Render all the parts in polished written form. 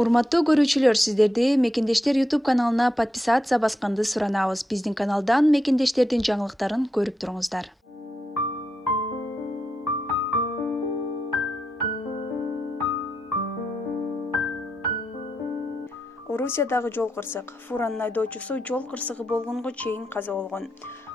Урматтуу көрүүчүлөр, сиздерди Мекендештер YouTube каналына подписация басканды суранабыз. Биздин каналдан мекендештердин жаңылыктарын көрүп туруңуздар. Орусиядагы жол кырсык. Фуранын айдоочусу жол кырсыгы болгонго чейин каза болгон.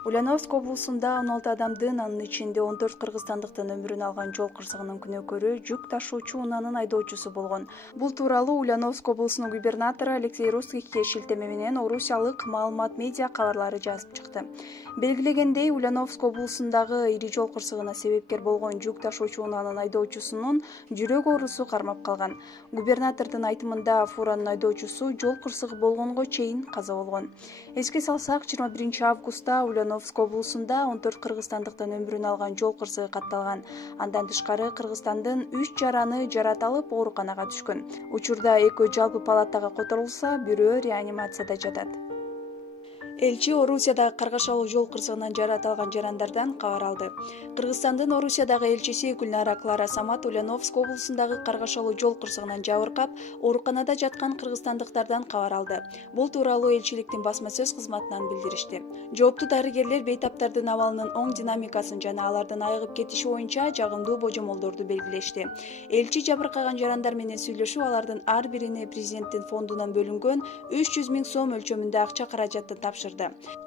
Ульяновск облусунда 16 адамдын, анын ичинде 14 кыргызстандыктын өмүрүн алган жол кырсыгынын күнөөкөрү жүк ташуучу унаанын айдоочусу болгон. Бул тууралуу Ульяновск облусунун губернатору Алексей Русскихке шилтеме менен орусиялык маалымат медиа кабарлары жазып чыкты. Белгилегендей, Ульяновск облусундагы ири жол кырсыгына себепкер болгон жүк ташуучу унаанын айдоочусунун жүрөк оорусу кармап калган. Губернатордун айтымында, фуранын айдоочусу жол кырсыгы болгонго чейин каза болгон. Эске салсак, 21 августта Ульяновск облусунда 14 кыргызстандыктын өмүрүн алган жол кырсыгы катталган. Андан тышкары Кыргызстандын 3 жараны жаратылып ооруканага түшкөн. Учурда 2 жалпы палатага которулса, бирөө реанимацияда жатат. Элчи Орусиядагы каргашалуу жол кырсыгынан жарат алган жарандардан кабар алды. Кыргызстандын Орусиядагы элчиси Гүлнара Клара Самат Ульяновск облусундагы каргашалуу жол кырсыгынан жабыркап, ооруканада жаткан кыргызстандыктардан кабар алды. Бул тууралуу элчиликтин басма сөз кызматынан билдиришти. Жооптуу дарыгерлер бейтаптардын абалынын оң динамикасын жана алардын айыгып кетиши боюнча жагымдуу божомолдорду белгилешти. Элчи жабыркаган жарандар менен сүйлөшүп, алардын ар бирине президенттин фондунан бөлүнгөн 300 000 сом өлчөмүндө акча каражатын тапшырды.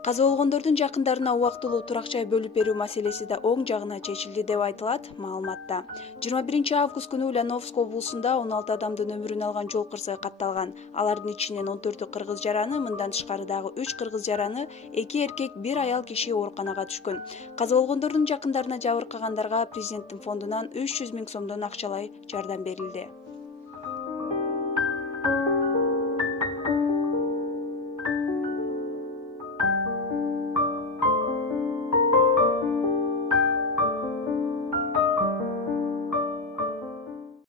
Каза болгондордун жакындарына убактылуу турак жай бөлүп берүү маселеси да оң жагына чечилди деп айтылат маалыматта. 21 август күнү Ульяновск облусунда 16 адамдын өмүрүн алган жол кырсыгы катталган. Алардын ичинен 14 кыргыз жараны, мындан тышкары дагы 3 кыргыз жараны, 2 эркек, 1 аял киши ооруканага түшкөн. Каза болгондордун жакындарына жабыркагандарга президенттин фондунан 300 000 сомдон акчалай жардам берилди.